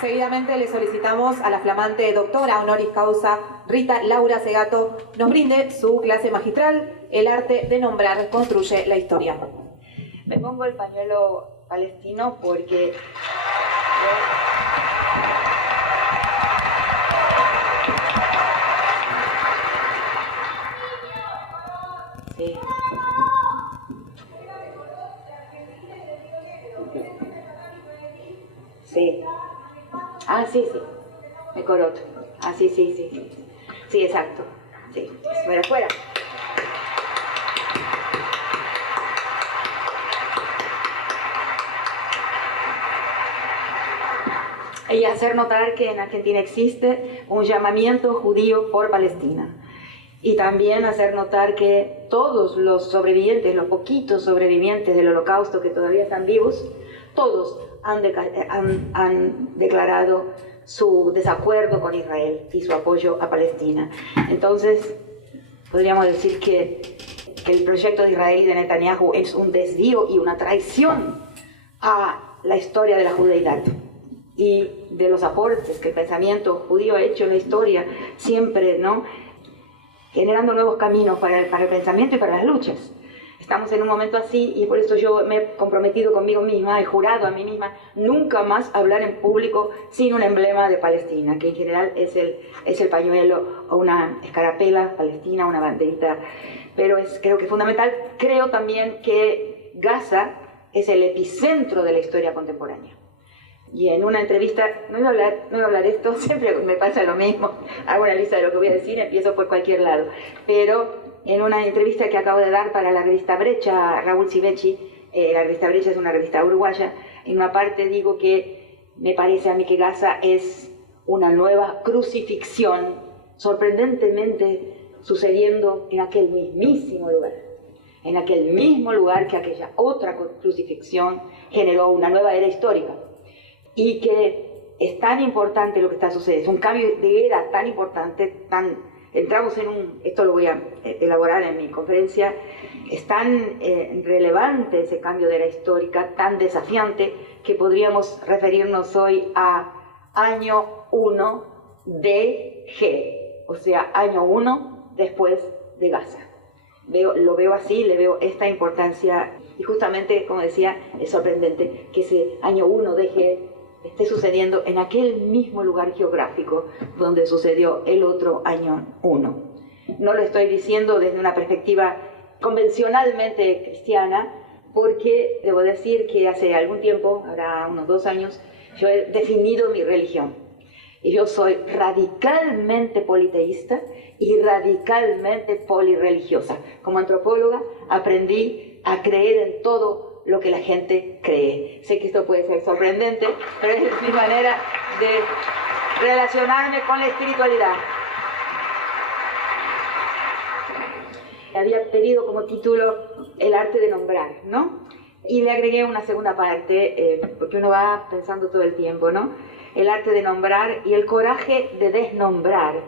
Seguidamente le solicitamos a la flamante doctora honoris causa Rita Laura Segato nos brinde su clase magistral, El arte de nombrar construye la historia. Me pongo el pañuelo palestino porque sí. Sí. Ah, sí, sí. Me coroto. Ah, sí, sí, sí, sí. Sí, exacto. Sí. Fuera, fuera. Y hacer notar que en Argentina existe un llamamiento judío por Palestina. Y también hacer notar que todos los sobrevivientes, los poquitos sobrevivientes del Holocausto que todavía están vivos, todos han declarado su desacuerdo con Israel y su apoyo a Palestina. Entonces, podríamos decir que el proyecto de Israel y de Netanyahu es un desvío y una traición a la historia de la judeidad y de los aportes que el pensamiento judío ha hecho en la historia, siempre, ¿no?, generando nuevos caminos para el pensamiento y para las luchas. Estamos en un momento así y por eso yo me he comprometido conmigo misma, he jurado a mí misma nunca más hablar en público sin un emblema de Palestina, que en general es el pañuelo o una escarapela palestina, una banderita, pero creo que es fundamental. Creo también que Gaza es el epicentro de la historia contemporánea. Y en una entrevista, no iba a hablar de esto, siempre me pasa lo mismo, hago una lista de lo que voy a decir, empiezo por cualquier lado, pero en una entrevista que acabo de dar para la revista Brecha, Raúl Civechi, la revista Brecha es una revista uruguaya, en una parte digo que me parece a mí que Gaza es una nueva crucifixión, sorprendentemente sucediendo en aquel mismísimo lugar. En aquel mismo lugar que aquella otra crucifixión generó una nueva era histórica. Y que es tan importante lo que está sucediendo, es un cambio de era tan importante, entramos en esto lo voy a elaborar en mi conferencia, es tan relevante ese cambio de era histórica, tan desafiante, que podríamos referirnos hoy a año 1 de G, o sea, año 1 después de Gaza. Lo veo así, le veo esta importancia, y justamente, como decía, es sorprendente que ese año 1 de G esté sucediendo en aquel mismo lugar geográfico donde sucedió el otro año 1. No lo estoy diciendo desde una perspectiva convencionalmente cristiana, porque debo decir que hace algún tiempo, ahora unos 2 años, yo he definido mi religión. Y yo soy radicalmente politeísta y radicalmente polirreligiosa. Como antropóloga aprendí a creer en todo lo que la gente cree. Sé que esto puede ser sorprendente, pero es mi manera de relacionarme con la espiritualidad. Había pedido como título El arte de nombrar, ¿no? Y le agregué una segunda parte, porque uno va pensando todo el tiempo, ¿no? El arte de nombrar y el coraje de desnombrar,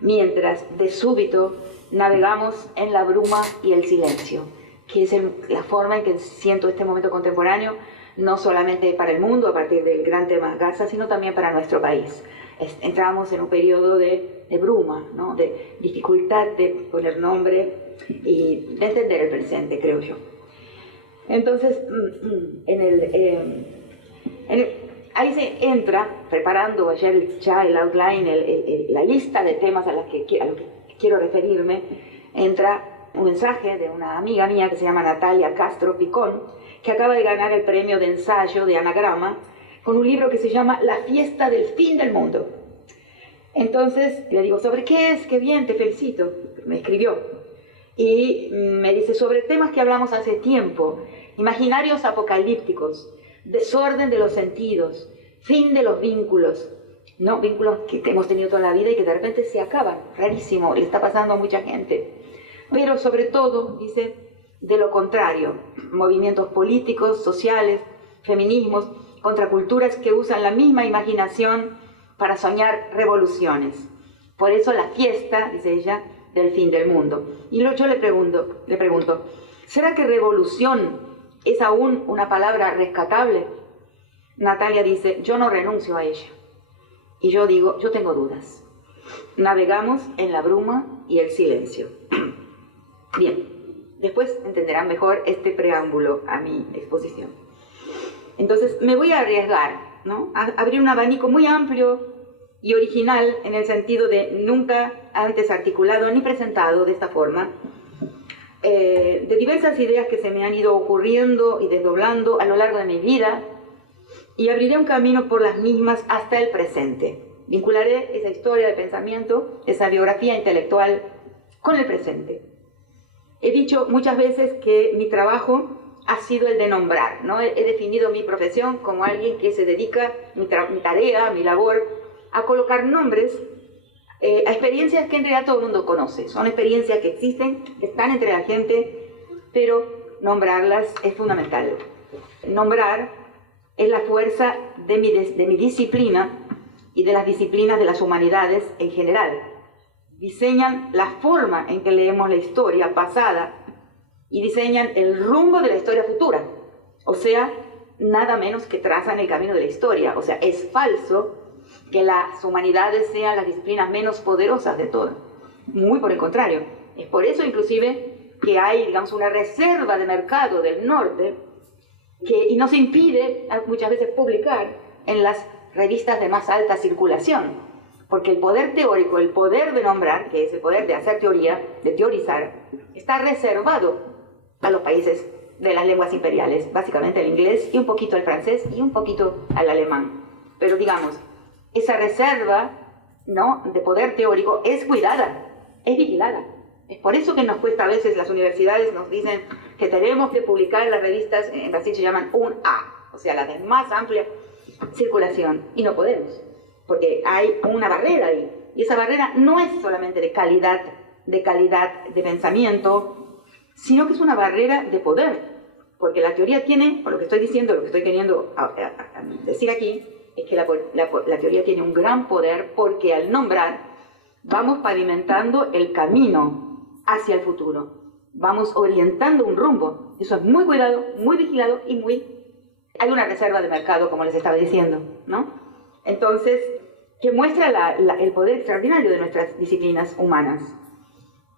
mientras de súbito navegamos en la bruma y el silencio, que es la forma en que siento este momento contemporáneo, no solamente para el mundo a partir del gran tema Gaza, sino también para nuestro país. Entramos en un periodo de bruma, ¿no?, de dificultad de poner nombre y de entender el presente, creo yo. Entonces, ahí se entra, preparando ayer ya el outline, la lista de temas a los que quiero referirme, entra un mensaje de una amiga mía que se llama Natalia Castro Picón, que acaba de ganar el premio de ensayo de anagrama con un libro que se llama La fiesta del fin del mundo. Entonces le digo, ¿sobre qué es? Qué bien, te felicito. Me escribió y me dice, sobre temas que hablamos hace tiempo, imaginarios apocalípticos, desorden de los sentidos, fin de los vínculos, ¿no? Vínculos que hemos tenido toda la vida y que de repente se acaban, rarísimo, le está pasando a mucha gente. Pero sobre todo, dice, de lo contrario, movimientos políticos, sociales, feminismos, contraculturas que usan la misma imaginación para soñar revoluciones. Por eso la fiesta, dice ella, del fin del mundo. Y yo le pregunto, ¿será que revolución es aún una palabra rescatable? Natalia dice, yo no renuncio a ella. Y yo digo, yo tengo dudas. Navegamos en la bruma y el silencio. Bien, después entenderán mejor este preámbulo a mi exposición. Entonces, me voy a arriesgar, ¿no?, a abrir un abanico muy amplio y original en el sentido de nunca antes articulado ni presentado de esta forma, de diversas ideas que se me han ido ocurriendo y desdoblando a lo largo de mi vida, y abriré un camino por las mismas hasta el presente. Vincularé esa historia de pensamiento, esa biografía intelectual con el presente. He dicho muchas veces que mi trabajo ha sido el de nombrar, ¿no? He definido mi profesión como alguien que se dedica, mi tarea, mi labor, a colocar nombres a experiencias que en realidad todo el mundo conoce. Son experiencias que existen, que están entre la gente, pero nombrarlas es fundamental. Nombrar es la fuerza de mi disciplina y de las disciplinas de las humanidades en general. Diseñan la forma en que leemos la historia pasada y diseñan el rumbo de la historia futura. O sea, nada menos que trazan el camino de la historia. O sea, es falso que las humanidades sean las disciplinas menos poderosas de todas. Muy por el contrario. Es por eso, inclusive, que hay, digamos, una reserva de mercado del norte y nos impide muchas veces publicar en las revistas de más alta circulación. Porque el poder teórico, el poder de nombrar, que es el poder de hacer teoría, de teorizar, está reservado a los países de las lenguas imperiales, básicamente el inglés y un poquito el francés y un poquito al alemán. Pero digamos, esa reserva, ¿no?, de poder teórico es cuidada, es vigilada. Es por eso que nos cuesta a veces, las universidades nos dicen que tenemos que publicar en las revistas, en Brasil se llaman un A, o sea, las de más amplia circulación, y no podemos, porque hay una barrera ahí, y esa barrera no es solamente de calidad de pensamiento, sino que es una barrera de poder, porque la teoría tiene, por lo que estoy diciendo, lo que estoy queriendo decir aquí, es que la teoría tiene un gran poder, porque al nombrar vamos pavimentando el camino hacia el futuro, vamos orientando un rumbo. Eso es muy cuidado, muy vigilado y hay una reserva de mercado, como les estaba diciendo, ¿no? Entonces, que muestra el poder extraordinario de nuestras disciplinas humanas.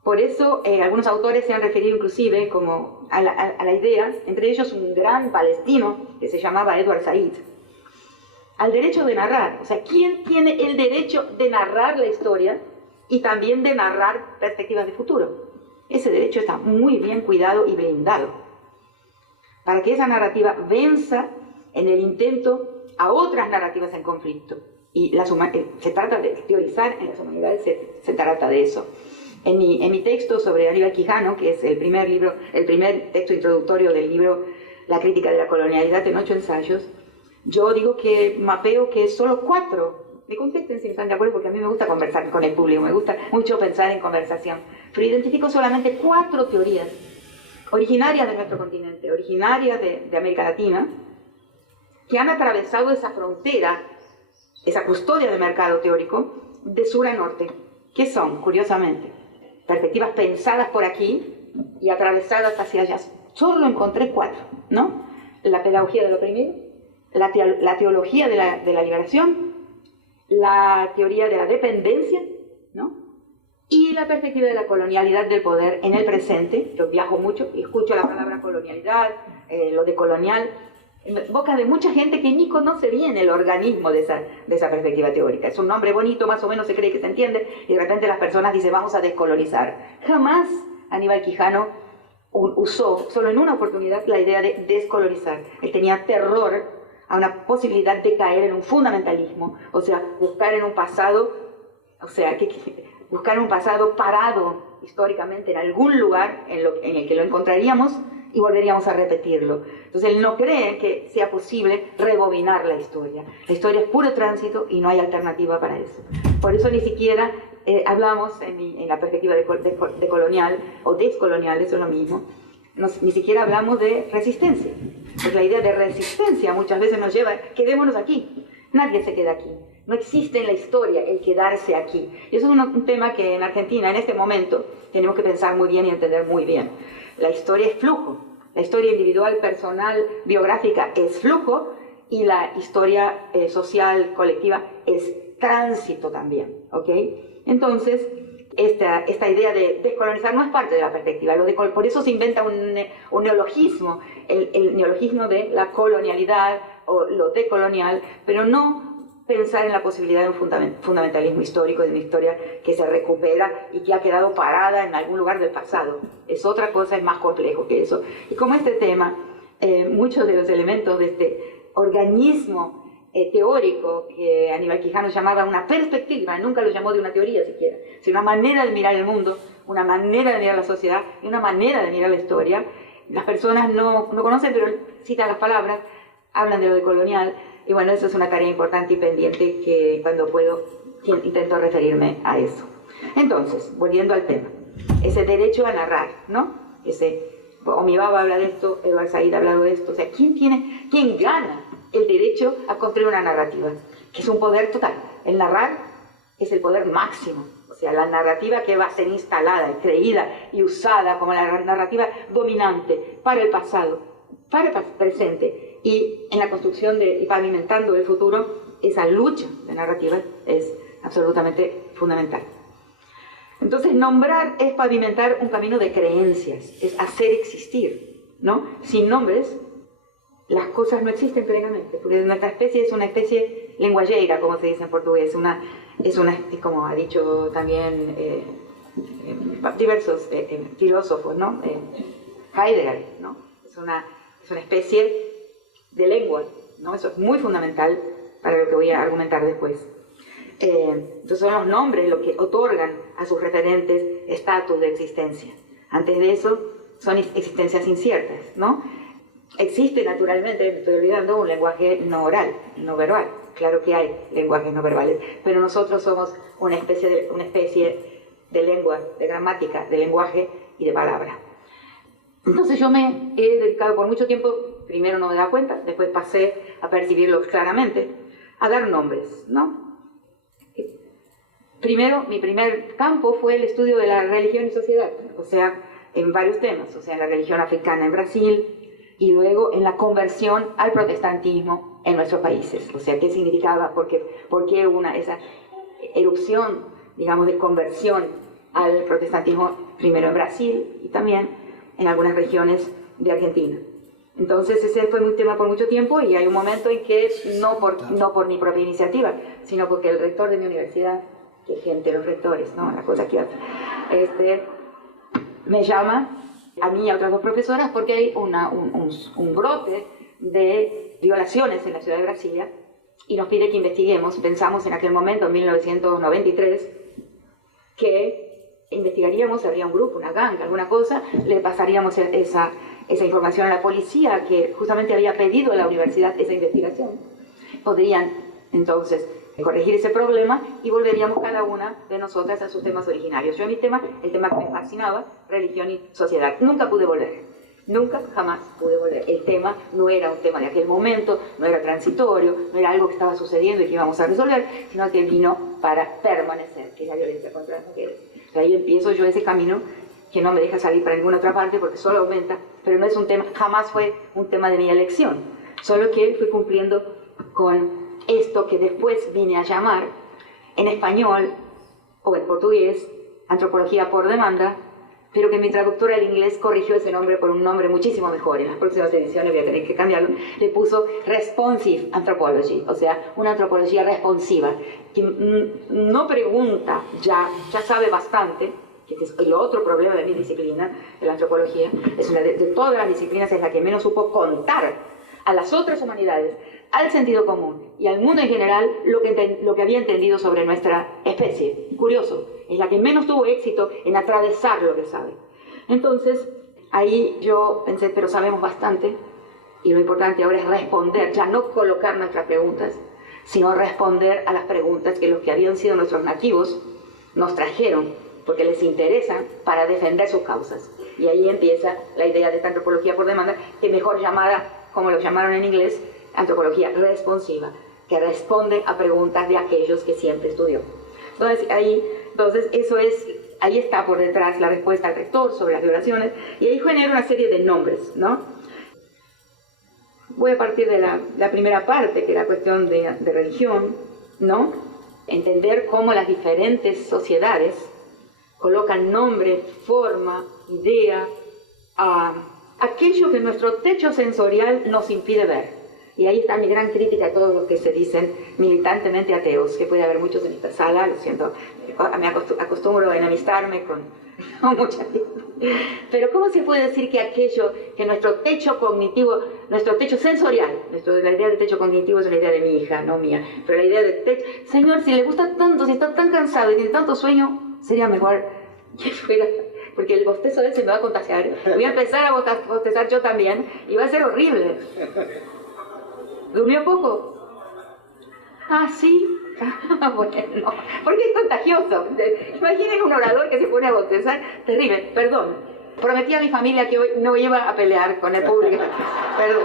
Por eso, algunos autores se han referido inclusive como a la idea, entre ellos un gran palestino que se llamaba Edward Said, al derecho de narrar. O sea, ¿quién tiene el derecho de narrar la historia y también de narrar perspectivas de futuro? Ese derecho está muy bien cuidado y blindado, para que esa narrativa venza en el intento a otras narrativas en conflicto. Y se trata de teorizar en las humanidades, se trata de eso. En mi texto sobre Aníbal Quijano, que es el primer texto introductorio del libro La crítica de la colonialidad en 8 ensayos, yo digo que mapeo que solo 4, me contesten si están de acuerdo, porque a mí me gusta conversar con el público, me gusta mucho pensar en conversación, pero identifico solamente 4 teorías originarias de nuestro continente, originarias de América Latina, que han atravesado esa frontera, esa custodia del mercado teórico, de sur a norte, que son, curiosamente, perspectivas pensadas por aquí y atravesadas hacia allá. Solo encontré 4, ¿no? La pedagogía del oprimido, la teología de la liberación, la teoría de la dependencia, ¿no?, y la perspectiva de la colonialidad del poder en el presente. Yo viajo mucho y escucho la palabra colonialidad, lo de colonial, en boca de mucha gente que ni conoce bien el organismo de esa perspectiva teórica. Es un nombre bonito, más o menos se cree que se entiende, y de repente las personas dicen, vamos a descolonizar. Jamás Aníbal Quijano usó, solo en una oportunidad, la idea de descolonizar. Él tenía terror a una posibilidad de caer en un fundamentalismo, o sea, buscar en un pasado, buscar un pasado parado históricamente en algún lugar en el que lo encontraríamos y volveríamos a repetirlo. Entonces él no cree que sea posible rebobinar la historia. La historia es puro tránsito y no hay alternativa para eso. Por eso ni siquiera hablamos en la perspectiva de colonial o descolonial, eso es lo mismo, ni siquiera hablamos de resistencia. Pues la idea de resistencia muchas veces nos lleva, quedémonos aquí. Nadie se queda aquí. No existe en la historia el quedarse aquí. Y eso es un tema que en Argentina, en este momento, tenemos que pensar muy bien y entender muy bien. La historia es flujo. La historia individual, personal, biográfica es flujo, y la historia social colectiva es tránsito también, ¿ok? Entonces, esta idea de descolonizar no es parte de la perspectiva. Por eso se inventa un neologismo, el neologismo de la colonialidad o lo decolonial, pero no pensar en la posibilidad de un fundamentalismo histórico, de una historia que se recupera y que ha quedado parada en algún lugar del pasado. Es otra cosa, es más complejo que eso. Y como este tema, muchos de los elementos de este organismo teórico que Aníbal Quijano llamaba una perspectiva, nunca lo llamó de una teoría siquiera, sino una manera de mirar el mundo, una manera de mirar la sociedad y una manera de mirar la historia. Las personas no conocen, pero citan las palabras, hablan de lo decolonial, y bueno, eso es una tarea importante y pendiente que cuando puedo intento referirme a eso. Entonces, volviendo al tema, ese derecho a narrar, ¿no? Omi Baba habla de esto, Edward Said ha hablado de esto, o sea, ¿quién gana el derecho a construir una narrativa? Que es un poder total. El narrar es el poder máximo, o sea, la narrativa que va a ser instalada, creída y usada como la narrativa dominante para el pasado, para el presente, y en la construcción y pavimentando el futuro, esa lucha de narrativa es absolutamente fundamental. Entonces, nombrar es pavimentar un camino de creencias, es hacer existir, ¿no? Sin nombres, las cosas no existen plenamente, porque nuestra especie es una especie lenguajeira, como se dice en portugués, es como ha dicho también diversos filósofos, ¿no? Heidegger, ¿no? Es una especie de lengua, ¿no? Eso es muy fundamental para lo que voy a argumentar después. Entonces son los nombres lo que otorgan a sus referentes estatus de existencia. Antes de eso son existencias inciertas, ¿no? Existe naturalmente, me estoy olvidando, un lenguaje no oral, no verbal. Claro que hay lenguajes no verbales, pero nosotros somos una especie de lengua, de gramática, de lenguaje y de palabra. Entonces yo me he dedicado por mucho tiempo, primero no me daba cuenta, después pasé a percibirlos claramente, a dar nombres, ¿no? Primero, mi primer campo fue el estudio de la religión y sociedad, o sea, en varios temas, o sea, en la religión africana en Brasil, y luego en la conversión al protestantismo en nuestros países, o sea, qué significaba, por qué esa erupción, digamos, de conversión al protestantismo, primero en Brasil y también en algunas regiones de Argentina. Entonces ese fue mi tema por mucho tiempo, y hay un momento en que, no por mi propia iniciativa, sino porque el rector de mi universidad, que gente, los rectores, ¿no? La cosa que me llama a mí y a otras dos profesoras porque hay un brote de violaciones en la ciudad de Brasilia, y nos pide que investiguemos. Pensamos en aquel momento, en 1993, que investigaríamos, habría un grupo, una ganga, alguna cosa, le pasaríamos esa información a la policía, que justamente había pedido a la universidad esa investigación. Podrían entonces corregir ese problema y volveríamos cada una de nosotras a sus temas originarios. Yo, el tema que me fascinaba, religión y sociedad, nunca pude volver. Nunca, jamás pude volver. El tema no era un tema de aquel momento, no era transitorio, no era algo que estaba sucediendo y que íbamos a resolver, sino que vino para permanecer, que es la violencia contra las mujeres. O sea, ahí empiezo yo ese camino que no me deja salir para ninguna otra parte porque solo aumenta, pero no es un tema, jamás fue un tema de mi elección, solo que fui cumpliendo con esto que después vine a llamar en español o en portugués antropología por demanda, pero que mi traductora al inglés corrigió ese nombre por un nombre muchísimo mejor. En las próximas ediciones voy a tener que cambiarlo. Le puso Responsive Anthropology, o sea, una antropología responsiva, que no pregunta, ya sabe bastante, que es el otro problema de mi disciplina, de la antropología. Es una de todas las disciplinas, es la que menos supo contar a las otras humanidades, al sentido común y al mundo en general lo que había entendido sobre nuestra especie. Curioso, es la que menos tuvo éxito en atravesar lo que sabe. Entonces, ahí yo pensé, pero sabemos bastante, y lo importante ahora es responder, ya no colocar nuestras preguntas, sino responder a las preguntas que los que habían sido nuestros nativos nos trajeron, porque les interesan para defender sus causas. Y ahí empieza la idea de esta antropología por demanda, que mejor llamada, como lo llamaron en inglés, antropología responsiva, que responde a preguntas de aquellos que siempre estudió. Entonces ahí está por detrás la respuesta al rector sobre las violaciones, y ahí genera una serie de nombres, ¿no? Voy a partir de la primera parte, que es la cuestión de religión, ¿no? Entender cómo las diferentes sociedades colocan nombre, forma, idea a aquello que nuestro techo sensorial nos impide ver. Y ahí está mi gran crítica a todos los que se dicen militantemente ateos, que puede haber muchos en esta sala, lo siento, me acostumbro a enemistarme con mucha gente. Pero ¿cómo se puede decir que aquello, que nuestro techo cognitivo, nuestro techo sensorial, la idea de techo cognitivo es una idea de mi hija, no mía, pero la idea de techo, Señor, si le gusta tanto, si está tan cansado y tiene tanto sueño, sería mejor que fuera, porque el bostezo de él se me va a contagiar, voy a empezar a bostezar yo también, y va a ser horrible. ¿Durmió poco? Ah, sí. Bueno, porque es contagioso. Imaginen un orador que se pone a bostezar, terrible. Perdón, prometí a mi familia que hoy no iba a pelear con el público. Perdón.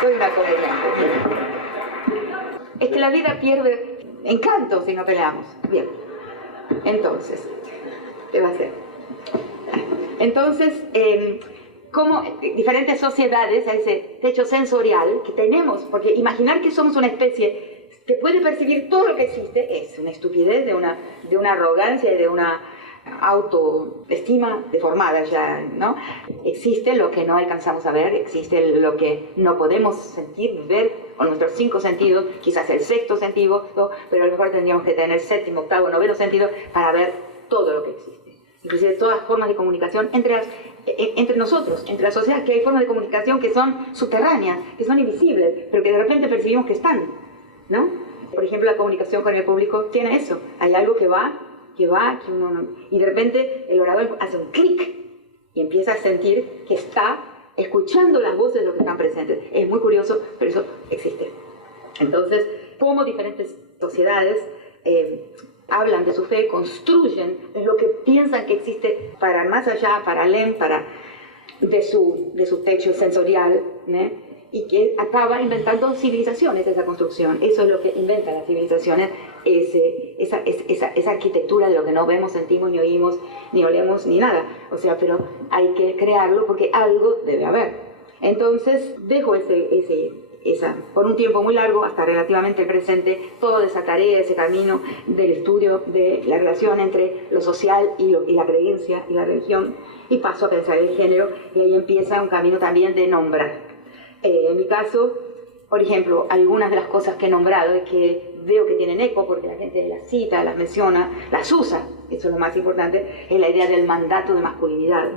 Soy una comediante. Es que la vida pierde encanto si no peleamos. Bien. Entonces, ¿qué va a hacer? Entonces, como diferentes sociedades, a ese techo sensorial que tenemos, porque imaginar que somos una especie que puede percibir todo lo que existe es una estupidez de una arrogancia y de una autoestima deformada ya, ¿no? Existe lo que no alcanzamos a ver, existe lo que no podemos sentir, ver con nuestros 5 sentidos, quizás el 6º sentido, pero a lo mejor tendríamos que tener 7º, 8º, 9º sentido para ver todo lo que existe. Inclusive todas las formas de comunicación entre nosotros, entre la sociedad, que hay formas de comunicación que son subterráneas, que son invisibles, pero que de repente percibimos que están, ¿no? Por ejemplo, la comunicación con el público tiene eso, hay algo que va, y de repente el orador hace un clic y empieza a sentir que está escuchando las voces de los que están presentes. Es muy curioso, pero eso existe. Entonces, cómo diferentes sociedades hablan de su fe, construyen lo que piensan que existe para más allá, para além, de su techo sensorial, ¿no? Y que acaba inventando civilizaciones esa construcción. Eso es lo que inventan las civilizaciones, esa arquitectura de lo que no vemos, sentimos, ni oímos, ni olemos, ni nada. O sea, pero hay que crearlo porque algo debe haber. Entonces, dejo por un tiempo muy largo, hasta relativamente el presente, toda esa tarea, ese camino del estudio de la relación entre lo social y la creencia y la religión, y paso a pensar el género, y ahí empieza un camino también de nombrar. En mi caso, por ejemplo, algunas de las cosas que he nombrado y que veo que tienen eco, porque la gente las cita, las menciona, las usa, eso es lo más importante, es la idea del mandato de masculinidad,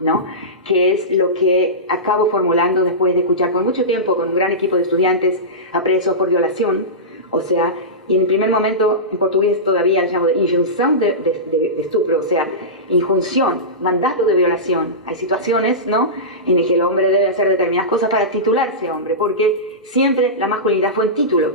¿no? Que es lo que acabo formulando después de escuchar por mucho tiempo con un gran equipo de estudiantes apresos por violación, o sea, y en el primer momento en portugués todavía llamo de injunción de estupro, o sea, injunción, mandato de violación. Hay situaciones, ¿no?, en las que el hombre debe hacer determinadas cosas para titularse hombre, porque siempre la masculinidad fue un título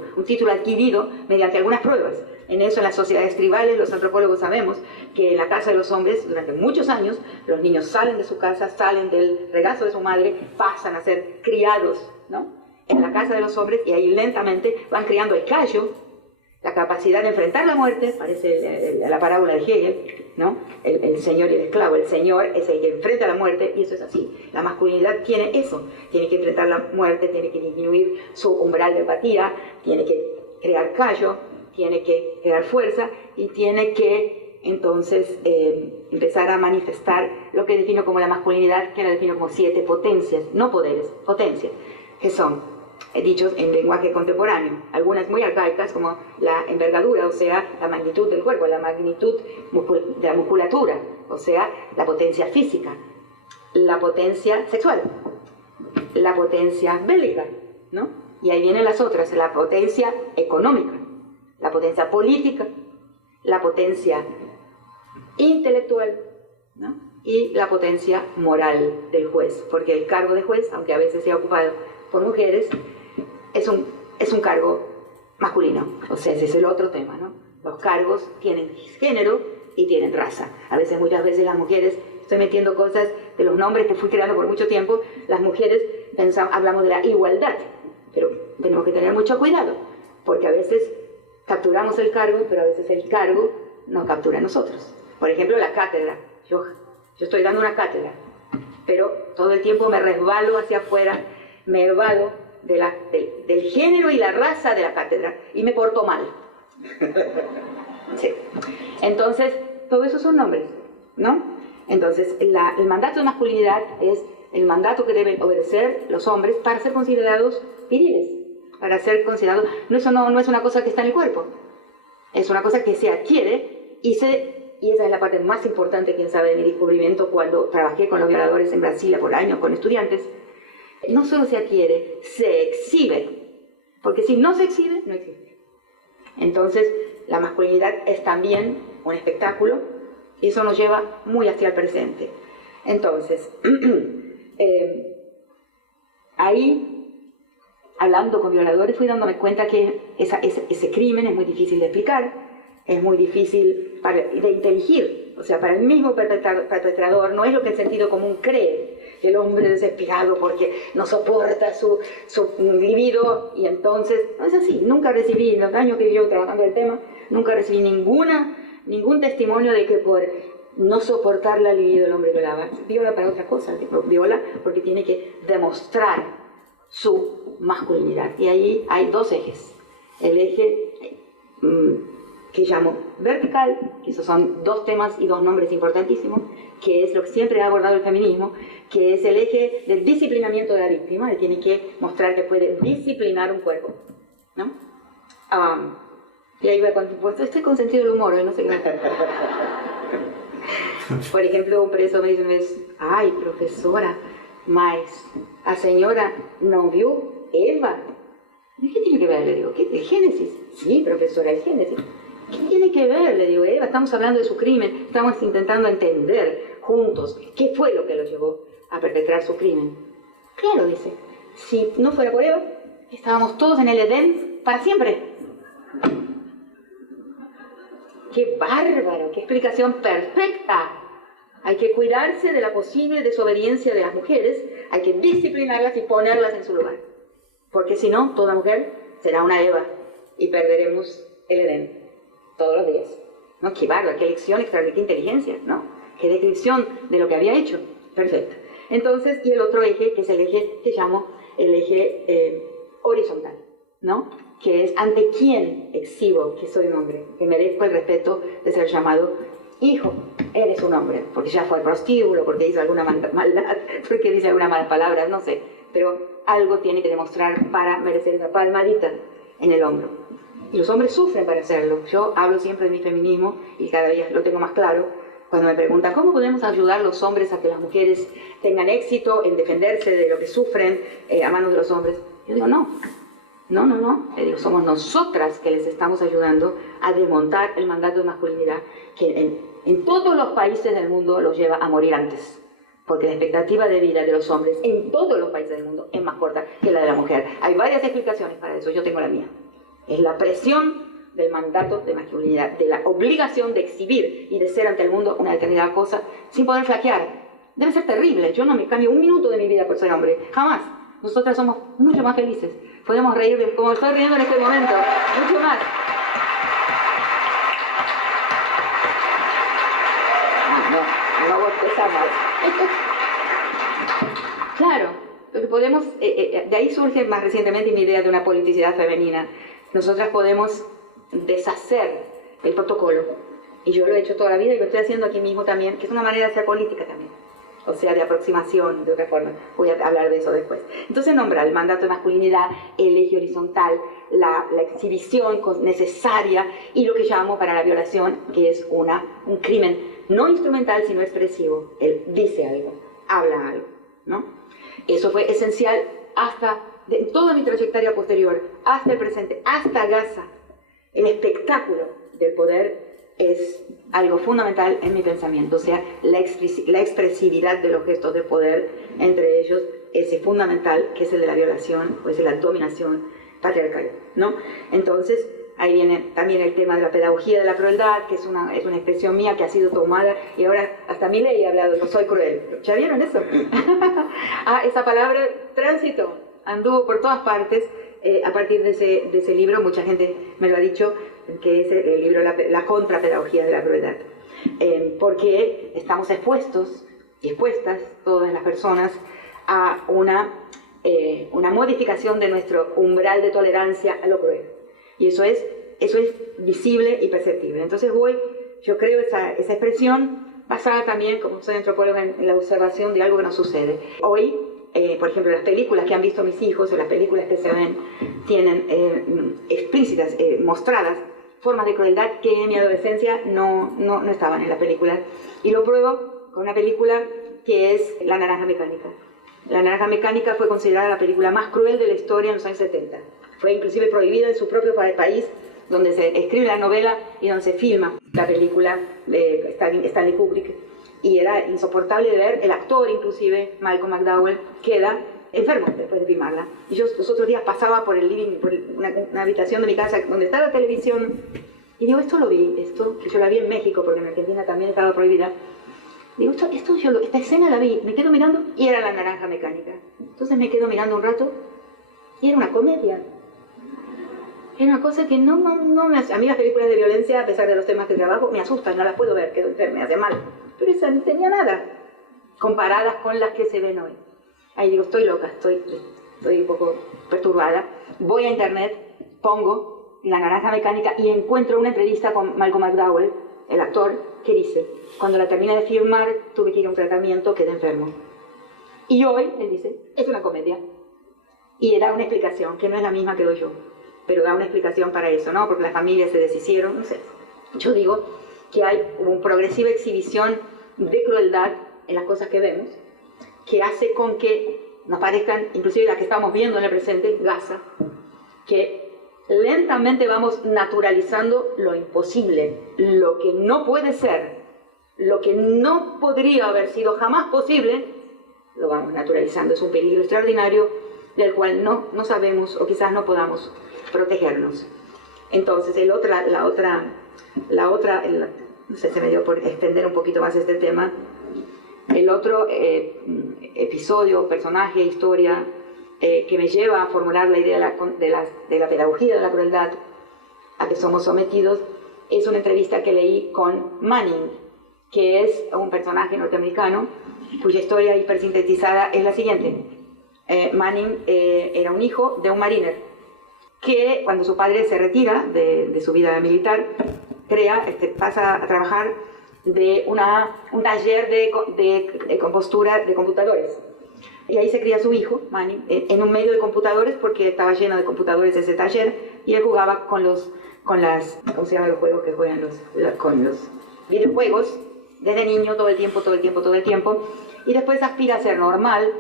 adquirido mediante algunas pruebas. En eso, en las sociedades tribales, los antropólogos sabemos que en la casa de los hombres, durante muchos años, los niños salen de su casa, salen del regazo de su madre, pasan a ser criados, ¿no?, en la casa de los hombres, y ahí lentamente van criando el callo, la capacidad de enfrentar la muerte, parece la parábola de Hegel, ¿no? El señor y el esclavo. El señor es el que enfrenta la muerte, y eso es así. La masculinidad tiene eso, tiene que enfrentar la muerte, tiene que disminuir su umbral de empatía, tiene que crear callo, tiene que crear fuerza, y tiene que entonces empezar a manifestar lo que defino como la masculinidad, que la defino como 7 potencias, no poderes, potencias, que son dichos en lenguaje contemporáneo, algunas muy arcaicas como la envergadura, o sea, la magnitud del cuerpo, la magnitud de la musculatura, o sea, la potencia física, la potencia sexual, la potencia bélica, ¿no? Y ahí vienen las otras, la potencia económica, la potencia política, la potencia intelectual, ¿no?, y la potencia moral del juez, porque el cargo de juez, aunque a veces sea ocupado por mujeres, es un cargo masculino. O sea, ese es el otro tema, ¿no? Los cargos tienen género y tienen raza. A veces, muchas veces las mujeres, estoy metiendo cosas de los nombres que fui creando por mucho tiempo, las mujeres hablamos de la igualdad, pero tenemos que tener mucho cuidado, porque a veces capturamos el cargo, pero a veces el cargo nos captura a nosotros. Por ejemplo, la cátedra. Yo estoy dando una cátedra. pero todo el tiempo me resbalo hacia afuera, me evado del género y la raza de la cátedra y me porto mal. Sí. Entonces, todo eso son nombres, ¿no? Entonces, el mandato de masculinidad es el mandato que deben obedecer los hombres para ser considerados viriles, para ser considerados... Eso no es una cosa que está en el cuerpo, es una cosa que se adquiere y esa es la parte más importante, quién sabe, de mi descubrimiento cuando trabajé con los violadores en Brasilia por años, con estudiantes. No solo se adquiere, se exhibe, porque si no se exhibe, no existe. Entonces, la masculinidad es también un espectáculo y eso nos lleva muy hacia el presente. Entonces, ahí, hablando con violadores, fui dándome cuenta que ese crimen es muy difícil de explicar, es muy difícil de inteligir. O sea, para el mismo perpetrador no es lo que el sentido común cree. El hombre desesperado porque no soporta su libido, y entonces, no es así. Nunca recibí, en los años que yo trabajando el tema, nunca recibí ningún testimonio de que por no soportar la libido el hombre viola para otra cosa. Viola porque tiene que demostrar su masculinidad. Y ahí hay dos ejes. El eje que llamo vertical, que esos son dos temas y dos nombres importantísimos, que es lo que siempre ha abordado el feminismo, que es el eje del disciplinamiento de la víctima. Él tiene que mostrar que puede disciplinar un cuerpo, ¿no? Y ahí va con pues, estoy con sentido del humor, no sé qué. Por ejemplo, un preso me dice, ay, profesora, mas a señora no vio Eva. ¿Qué tiene que ver? Le digo, ¿qué? ¿El Génesis? Sí, profesora, el Génesis. ¿Qué tiene que ver? Le digo, Eva, estamos hablando de su crimen, estamos intentando entender juntos qué fue lo que lo llevó a perpetrar su crimen. Claro, dice, si no fuera por Eva, estábamos todos en el Edén para siempre. ¡Qué bárbaro! ¡Qué explicación perfecta! Hay que cuidarse de la posible desobediencia de las mujeres, hay que disciplinarlas y ponerlas en su lugar. Porque si no, toda mujer será una Eva y perderemos el Edén todos los días. ¿No? ¡Qué bárbaro! ¡Qué lección extraordinaria! ¡Qué inteligencia! ¿No? ¡Qué descripción de lo que había hecho! Perfecto. Entonces, y el otro eje, que es el eje que llamo el eje horizontal, ¿no? Que es ante quién exhibo que soy un hombre, que merezco el respeto de ser llamado hijo. Eres un hombre, porque ya fue al prostíbulo, porque hizo alguna maldad, porque dice alguna mala palabra, no sé. Pero algo tiene que demostrar para merecer esa palmadita en el hombro. Y los hombres sufren para hacerlo. Yo hablo siempre de mi feminismo y cada día lo tengo más claro. Cuando me preguntan cómo podemos ayudar a los hombres a que las mujeres tengan éxito en defenderse de lo que sufren a manos de los hombres, yo digo no. Le digo, somos nosotras que les estamos ayudando a desmontar el mandato de masculinidad que en todos los países del mundo los lleva a morir antes. Porque la expectativa de vida de los hombres en todos los países del mundo es más corta que la de la mujer. Hay varias explicaciones para eso, yo tengo la mía. Es la presión del mandato de masculinidad, de la obligación de exhibir y de ser ante el mundo una determinada cosa sin poder flaquear. Debe ser terrible. Yo no me cambio un minuto de mi vida por ser hombre, jamás. Nosotras somos mucho más felices. Podemos reír como estoy riendo en este momento, mucho más. No bostezar más. Claro, porque podemos, de ahí surge más recientemente mi idea de una politicidad femenina. Nosotras podemos deshacer el protocolo, y yo lo he hecho toda la vida y lo estoy haciendo aquí mismo también, que es una manera de hacer política también, o sea, de aproximación, de otra forma. Voy a hablar de eso después. Entonces nombra el mandato de masculinidad, el eje horizontal, la exhibición necesaria y lo que llamo para la violación, que es un crimen no instrumental sino expresivo. Él dice algo, habla algo, ¿no? Eso fue esencial hasta de toda mi trayectoria posterior, hasta el presente, hasta Gaza. El espectáculo del poder es algo fundamental en mi pensamiento, o sea, la expresividad de los gestos de poder, entre ellos ese fundamental que es el de la violación, o es de la dominación patriarcal, ¿no? Entonces, ahí viene también el tema de la pedagogía de la crueldad, que es una expresión mía que ha sido tomada, y ahora hasta Milei ha hablado, yo soy cruel. ¿Ya vieron eso? Esa palabra, tránsito, anduvo por todas partes. A partir de ese libro, mucha gente me lo ha dicho, que es el libro La contrapedagogía de la crueldad. Porque estamos expuestos expuestas todas las personas a una modificación de nuestro umbral de tolerancia a lo cruel. Y eso es visible y perceptible. Entonces yo creo esa expresión basada también, como soy antropóloga, en la observación de algo que nos sucede. Hoy, por ejemplo, las películas que han visto mis hijos o las películas que se ven tienen explícitas, mostradas formas de crueldad que en mi adolescencia no estaban en la película. Y lo pruebo con una película que es La Naranja Mecánica. La Naranja Mecánica fue considerada la película más cruel de la historia en los años 70. Fue inclusive prohibida en su propio país, donde se escribe la novela y donde se filma la película de Stanley Kubrick. Y era insoportable de ver. El actor, inclusive, Malcolm McDowell, queda enfermo después de filmarla. Y yo los otros días pasaba por el living, por una habitación de mi casa donde está la televisión, y digo, esto lo vi, que yo la vi en México, porque en Argentina también estaba prohibida. Digo, esta escena la vi, me quedo mirando, y era La Naranja Mecánica. Entonces me quedo mirando un rato, y era una comedia. Era una cosa que no me hace... A mí las películas de violencia, a pesar de los temas que trabajo, me asustan, no las puedo ver, quedo enferma, me hace mal. Pero esa no tenía nada, comparadas con las que se ven hoy. Ahí digo, estoy loca, estoy un poco perturbada. Voy a internet, pongo La Naranja Mecánica y encuentro una entrevista con Malcolm McDowell, el actor, que dice: cuando la terminé de filmar, tuve que ir a un tratamiento, quedé enfermo. Y hoy, él dice, es una comedia. Y da una explicación, que no es la misma que doy yo, pero da una explicación para eso, ¿no? Porque las familias se deshicieron, no sé. Yo digo que hay una progresiva exhibición de crueldad en las cosas que vemos, que hace con que nos parezcan, inclusive las que estamos viendo en el presente, Gaza, que lentamente vamos naturalizando lo imposible, lo que no puede ser, lo que no podría haber sido jamás posible, lo vamos naturalizando. Es un peligro extraordinario del cual no sabemos o quizás no podamos protegernos. Entonces, no sé, se me dio por extender un poquito más este tema. El otro episodio, personaje, historia que me lleva a formular la idea de la pedagogía de la crueldad a que somos sometidos es una entrevista que leí con Manning, que es un personaje norteamericano cuya historia hipersintetizada es la siguiente. Manning era un hijo de un mariner que, cuando su padre se retira de su vida militar, pasa a trabajar de un taller de compostura de computadores. Y ahí se cría su hijo, Manning, en un medio de computadores, porque estaba lleno de computadores ese taller, y él jugaba con las, ¿cómo se llaman los juegos que juegan con los videojuegos? Desde niño, todo el tiempo, y después aspira a ser normal,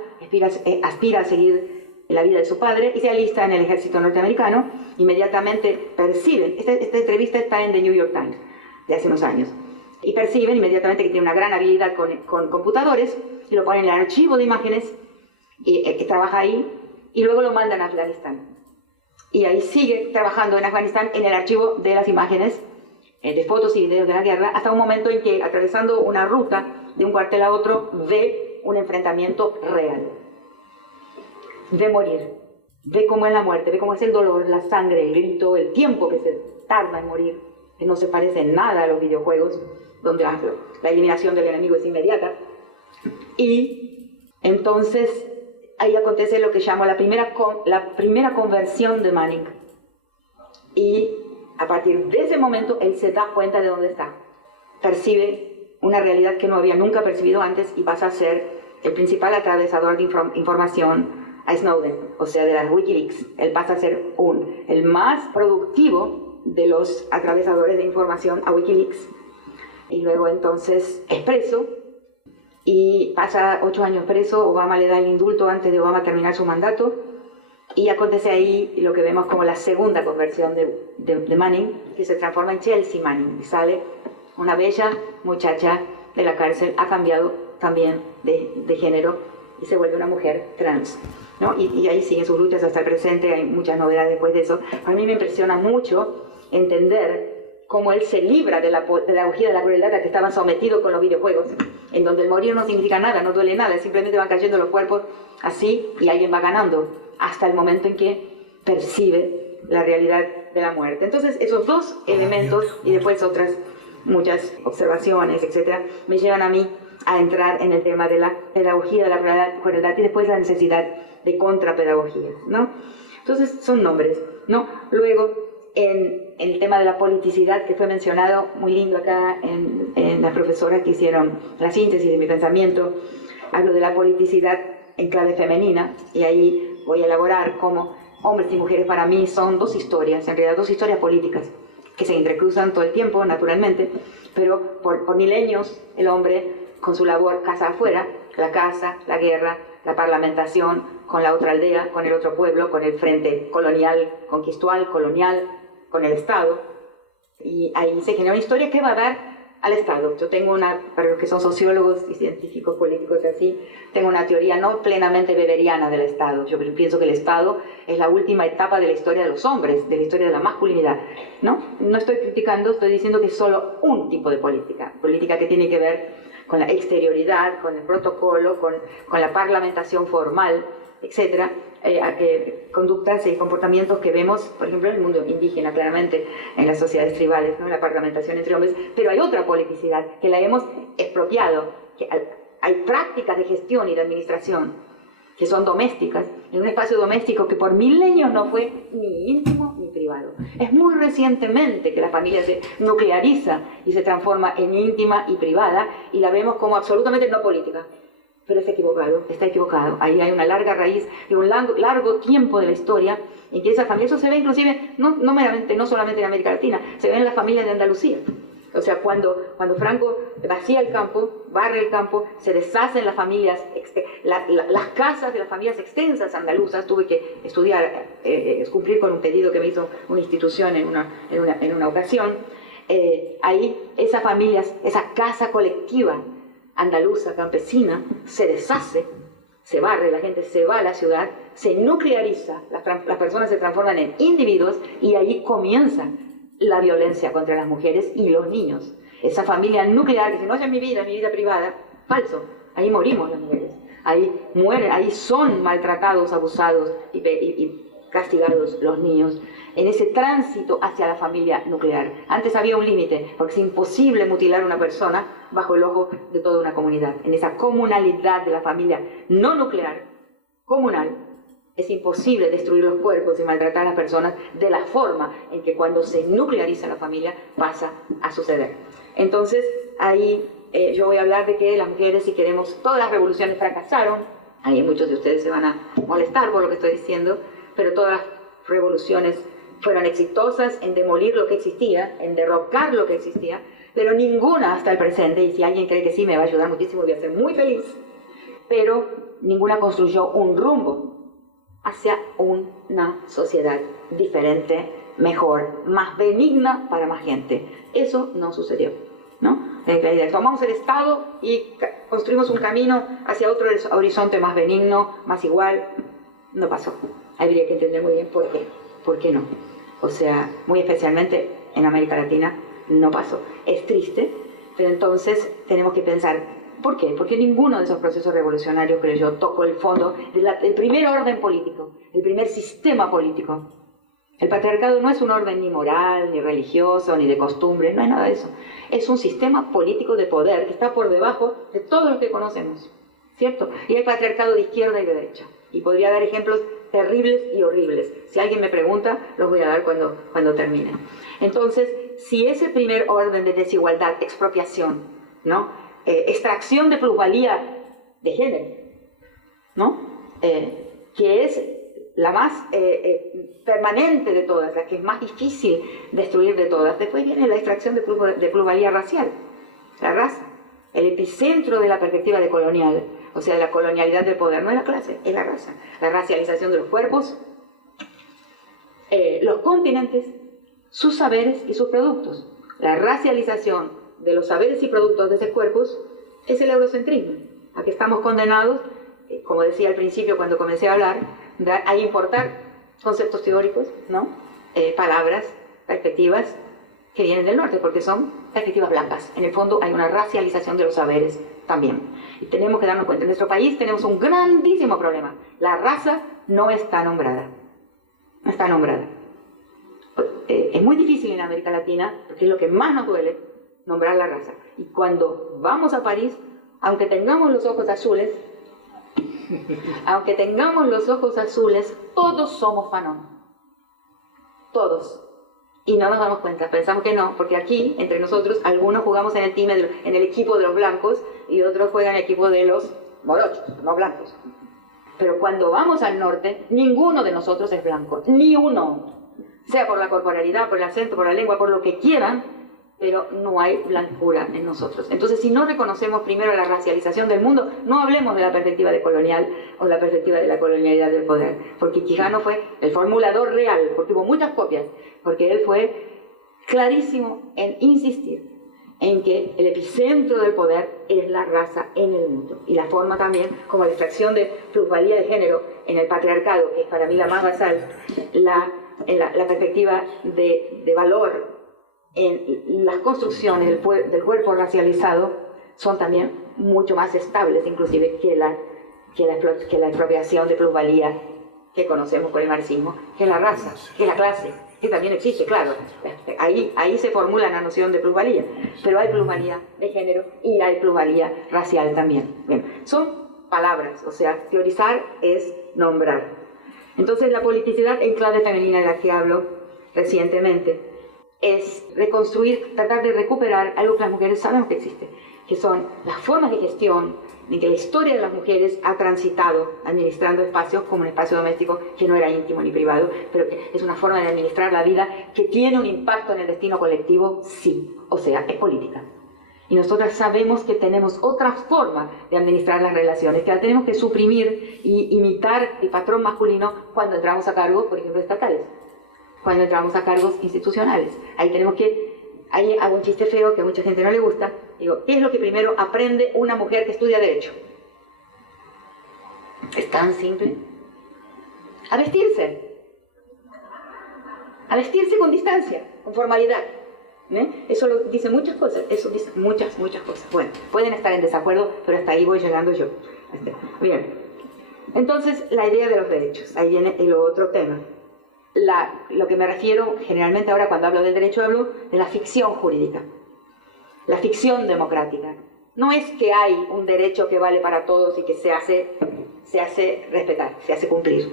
aspira a seguir la vida de su padre, y se alista en el ejército norteamericano. Inmediatamente perciben, esta entrevista está en The New York Times, de hace unos años, y perciben inmediatamente que tiene una gran habilidad con computadores, y lo ponen en el archivo de imágenes, y que trabaja ahí, y luego lo mandan a Afganistán. Y ahí sigue trabajando en Afganistán en el archivo de las imágenes, de fotos y videos de la guerra, hasta un momento en que, atravesando una ruta de un cuartel a otro, ve un enfrentamiento real. Ve morir, ve cómo es la muerte, ve cómo es el dolor, la sangre, el grito, el tiempo que se tarda en morir, que no se parece en nada a los videojuegos, donde la eliminación del enemigo es inmediata. Y entonces ahí acontece lo que llamo la primera conversión de Manning. Y a partir de ese momento él se da cuenta de dónde está. Percibe una realidad que no había nunca percibido antes y pasa a ser el principal atravesador de información a Snowden, o sea, de las Wikileaks. Él pasa a ser el más productivo de los atravesadores de información a Wikileaks. Y luego entonces es preso, y pasa 8 años preso. Obama le da el indulto antes de Obama terminar su mandato, y acontece ahí lo que vemos como la segunda conversión de Manning, que se transforma en Chelsea Manning, y sale una bella muchacha de la cárcel, ha cambiado también de género, y se vuelve una mujer trans, ¿no? Y ahí siguen sus luchas hasta el presente. Hay muchas novedades después de eso. A mí me impresiona mucho entender cómo él se libra de la pedagogía de la crueldad a que estaban sometidos con los videojuegos, en donde el morir no significa nada, no duele nada, simplemente van cayendo los cuerpos así y alguien va ganando, hasta el momento en que percibe la realidad de la muerte. Entonces, esos dos elementos, y después otras muchas observaciones, etcétera, me llevan a mí a entrar en el tema de la pedagogía de la crueldad y después la necesidad de contrapedagogías, ¿no? Entonces son nombres, ¿no? Luego, en el tema de la politicidad que fue mencionado muy lindo acá en las profesoras que hicieron la síntesis de mi pensamiento, hablo de la politicidad en clave femenina y ahí voy a elaborar cómo hombres y mujeres para mí son dos historias, en realidad dos historias políticas que se entrecruzan todo el tiempo, naturalmente, pero por milenios el hombre con su labor casa afuera, la casa, la guerra, la parlamentación, con la otra aldea, con el otro pueblo, con el frente colonial, conquistual, colonial, con el Estado, y ahí se genera una historia que va a dar al Estado. Yo tengo para los que son sociólogos y científicos políticos así, tengo una teoría no plenamente weberiana del Estado. Yo pienso que el Estado es la última etapa de la historia de los hombres, de la historia de la masculinidad, ¿no? No estoy criticando, estoy diciendo que es solo un tipo de política que tiene que ver con la exterioridad, con el protocolo, con la parlamentación formal, etcétera, conductas y comportamientos que vemos, por ejemplo, en el mundo indígena, claramente, en las sociedades tribales, ¿no? La parlamentación entre hombres, pero hay otra politicidad que la hemos expropiado, que hay prácticas de gestión y de administración que son domésticas, en un espacio doméstico que por milenios no fue ni íntimo ni privado. Es muy recientemente que la familia se nucleariza y se transforma en íntima y privada, y la vemos como absolutamente no política. Pero está equivocado. Ahí hay una larga raíz de un largo tiempo de la historia en que esa familia, eso se ve inclusive, no solamente en América Latina, se ve en las familias de Andalucía. O sea, cuando Franco vacía el campo, barre el campo, se deshacen las familias, las casas de las familias extensas andaluzas. Tuve que estudiar, cumplir con un pedido que me hizo una institución en una ocasión. Ahí esas familias, esa casa colectiva andaluza, campesina, se deshace, se barre, la gente se va a la ciudad, se nucleariza, las personas se transforman en individuos y ahí comienza la violencia contra las mujeres y los niños. Esa familia nuclear que dice, no, es mi vida privada, falso, ahí morimos las mujeres, ahí mueren, ahí son maltratados, abusados y castigados los niños, en ese tránsito hacia la familia nuclear. Antes había un límite, porque es imposible mutilar a una persona bajo el ojo de toda una comunidad. En esa comunalidad de la familia no nuclear, comunal, es imposible destruir los cuerpos y maltratar a las personas de la forma en que cuando se nucleariza la familia pasa a suceder. Entonces, ahí yo voy a hablar de que las mujeres, si queremos, todas las revoluciones fracasaron. Ahí muchos de ustedes se van a molestar por lo que estoy diciendo, pero todas las revoluciones fueron exitosas en demolir lo que existía, en derrocar lo que existía, pero ninguna hasta el presente, y si alguien cree que sí, me va a ayudar muchísimo, voy a ser muy feliz, pero ninguna construyó un rumbo hacia una sociedad diferente, mejor, más benigna para más gente. Eso no sucedió, ¿no? La idea, tomamos el Estado y construimos un camino hacia otro horizonte más benigno, más igual. No pasó. Habría que entender muy bien por qué. ¿Por qué no? O sea, muy especialmente en América Latina no pasó. Es triste, pero entonces tenemos que pensar, ¿por qué? Porque ninguno de esos procesos revolucionarios, creo yo, tocó el fondo del primer orden político, el primer sistema político. El patriarcado no es un orden ni moral, ni religioso, ni de costumbre, no es nada de eso. Es un sistema político de poder que está por debajo de todo lo que conocemos, ¿cierto? Y hay patriarcado de izquierda y de derecha. Y podría dar ejemplos terribles y horribles. Si alguien me pregunta, los voy a dar cuando termine. Entonces, si ese primer orden de desigualdad, expropiación, ¿no? Extracción de plusvalía de género, ¿no? Que es la más permanente de todas, la que es más difícil destruir de todas. Después viene la extracción de plusvalía racial, la raza, el epicentro de la perspectiva de colonial, o sea, de la colonialidad del poder. No es la clase, es la raza. La racialización de los cuerpos, los continentes, sus saberes y sus productos. La racialización de los saberes y productos de esos cuerpos es el eurocentrismo, a que estamos condenados, como decía al principio cuando comencé a hablar, a importar conceptos teóricos, ¿no? Palabras, perspectivas que vienen del norte, porque son perspectivas blancas. En el fondo hay una racialización de los saberes también. Y tenemos que darnos cuenta, en nuestro país tenemos un grandísimo problema. La raza no está nombrada. No está nombrada. Es muy difícil en América Latina, porque es lo que más nos duele, nombrar la raza. Y cuando vamos a París aunque tengamos los ojos azules, todos somos Fanon. Todos. Y no nos damos cuenta, pensamos que no, porque aquí, entre nosotros, algunos jugamos en el equipo de los blancos y otros juegan en el equipo de los morochos, no blancos. Pero cuando vamos al norte, ninguno de nosotros es blanco, ni uno. Sea por la corporalidad, por el acento, por la lengua, por lo que quieran, pero no hay blancura en nosotros. Entonces, si no reconocemos primero la racialización del mundo, no hablemos de la perspectiva de colonial o la perspectiva de la colonialidad del poder, porque Quijano fue el formulador real, porque hubo muchas copias, porque él fue clarísimo en insistir en que el epicentro del poder es la raza en el mundo, y la forma también como la extracción de plusvalía de género en el patriarcado, que es para mí la más basal, la perspectiva de valor en las construcciones del cuerpo racializado son también mucho más estables, inclusive que la expropiación de plusvalía que conocemos por el marxismo, que la raza, que la clase, que también existe, claro. Ahí se formula la noción de plusvalía, pero hay plusvalía de género y hay plusvalía racial también. Bien, son palabras, o sea, teorizar es nombrar. Entonces, la politicidad en clave femenina de la que hablo recientemente es reconstruir, tratar de recuperar algo que las mujeres sabemos que existe, que son las formas de gestión en que la historia de las mujeres ha transitado administrando espacios como un espacio doméstico que no era íntimo ni privado, pero que es una forma de administrar la vida que tiene un impacto en el destino colectivo, sí, o sea, es política. Y nosotras sabemos que tenemos otra forma de administrar las relaciones, que la tenemos que suprimir y imitar el patrón masculino cuando entramos a cargos, por ejemplo, estatales, cuando entramos a cargos institucionales. Ahí tenemos que, ahí hago un chiste feo que a mucha gente no le gusta, digo, ¿qué es lo que primero aprende una mujer que estudia Derecho? Es tan simple. A vestirse con distancia, con formalidad. Eso lo dice muchas cosas, eso dice muchas cosas. Bueno, pueden estar en desacuerdo, pero hasta ahí voy llegando yo. Bien, entonces la idea de los derechos, ahí viene el otro tema. Lo que me refiero generalmente ahora cuando hablo del derecho, hablo de la ficción jurídica, la ficción democrática. No es que hay un derecho que vale para todos y que se hace respetar, se hace cumplir.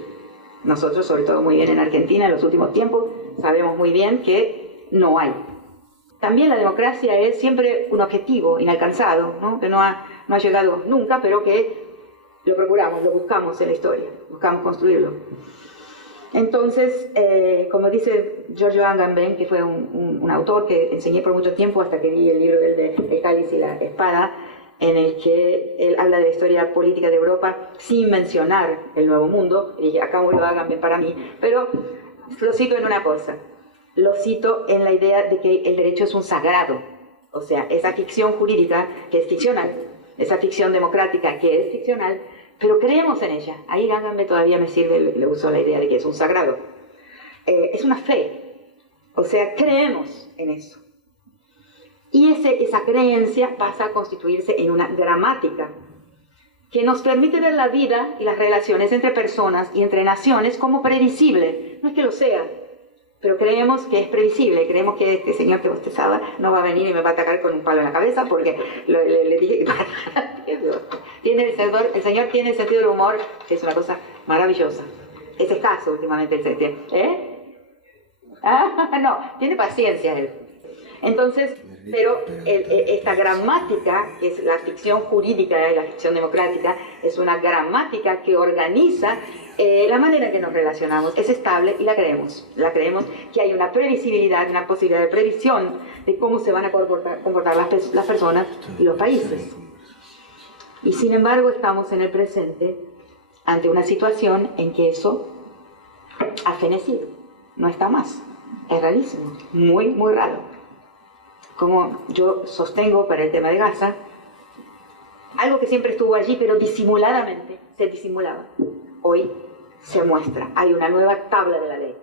Nosotros, sobre todo muy bien en Argentina, en los últimos tiempos, sabemos muy bien que no hay. También la democracia es siempre un objetivo inalcanzado, ¿no? Que no ha llegado nunca, pero que lo procuramos, lo buscamos en la historia, buscamos construirlo. Entonces, como dice Giorgio Agamben, que fue un autor que enseñé por mucho tiempo hasta que vi el libro de El cáliz y la espada, en el que él habla de la historia política de Europa sin mencionar el Nuevo Mundo, y dije, acá murió Agamben para mí, pero lo cito en una cosa. Lo cito en la idea de que el derecho es un sagrado, o sea, esa ficción jurídica que es ficcional, esa ficción democrática que es ficcional, pero creemos en ella. Ahí Agamben todavía me sirve, le uso la idea de que es un sagrado. Es una fe, o sea, creemos en eso. Y esa creencia pasa a constituirse en una gramática que nos permite ver la vida y las relaciones entre personas y entre naciones como previsible. No es que lo sea, pero creemos que es previsible, creemos que este señor que bostezaba no va a venir y me va a atacar con un palo en la cabeza porque le dije que el señor tiene el sentido del humor, que es una cosa maravillosa. Es escaso últimamente el sentido. No, tiene paciencia él. Entonces, pero esta gramática, que es la ficción jurídica y la ficción democrática, es una gramática que organiza la manera en que nos relacionamos, es estable y la creemos. La creemos que hay una previsibilidad, una posibilidad de previsión de cómo se van a comportar las personas y los países. Y sin embargo estamos en el presente ante una situación en que eso ha fenecido, no está más. Es rarísimo, muy, muy raro. Como yo sostengo para el tema de Gaza, algo que siempre estuvo allí, pero disimuladamente, se disimulaba. Hoy se muestra, hay una nueva tabla de la ley,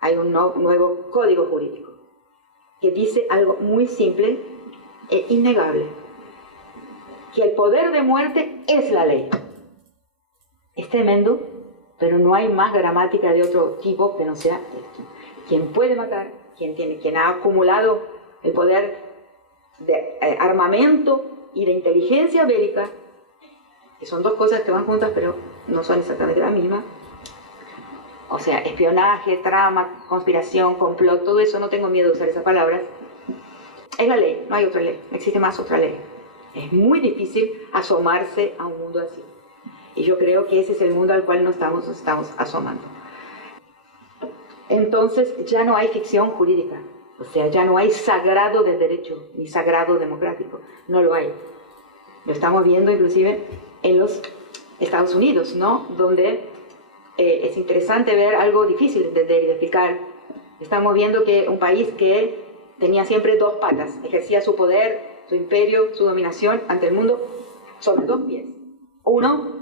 hay un nuevo código jurídico, que dice algo muy simple e innegable, que el poder de muerte es la ley. Es tremendo, pero no hay más gramática de otro tipo que no sea esto. Quien puede matar, quien ha acumulado el poder de armamento y de inteligencia bélica, que son dos cosas que van juntas pero no son exactamente la misma. O sea, espionaje, trama, conspiración, complot, todo eso, no tengo miedo de usar esas palabras. Es la ley, no hay otra ley, no existe más otra ley. Es muy difícil asomarse a un mundo así. Y yo creo que ese es el mundo al cual nos estamos asomando. Entonces ya no hay ficción jurídica, o sea, ya no hay sagrado de derecho, ni sagrado democrático, no lo hay. Lo estamos viendo inclusive en los Estados Unidos, ¿no? Donde es interesante ver algo difícil de entender y de explicar. Estamos viendo que un país que tenía siempre dos patas, ejercía su poder, su imperio, su dominación ante el mundo sobre dos pies. Uno,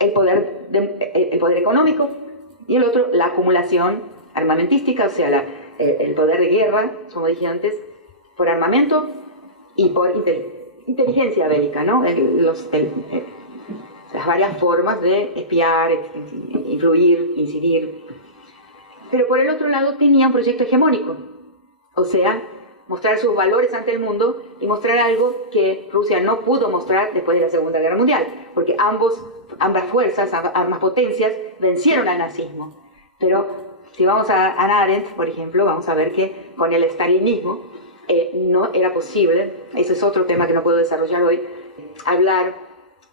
el poder económico, y el otro, la acumulación armamentística, o sea, el poder de guerra, como dije antes, por armamento y por inteligencia bélica, ¿no? Las varias formas de espiar, influir, incidir. Pero por el otro lado tenía un proyecto hegemónico, o sea, mostrar sus valores ante el mundo y mostrar algo que Rusia no pudo mostrar después de la Segunda Guerra Mundial, porque ambas fuerzas, ambas potencias vencieron al nazismo. Pero si vamos a Hannah Arendt, por ejemplo, vamos a ver que con el stalinismo no era posible, ese es otro tema que no puedo desarrollar hoy, hablar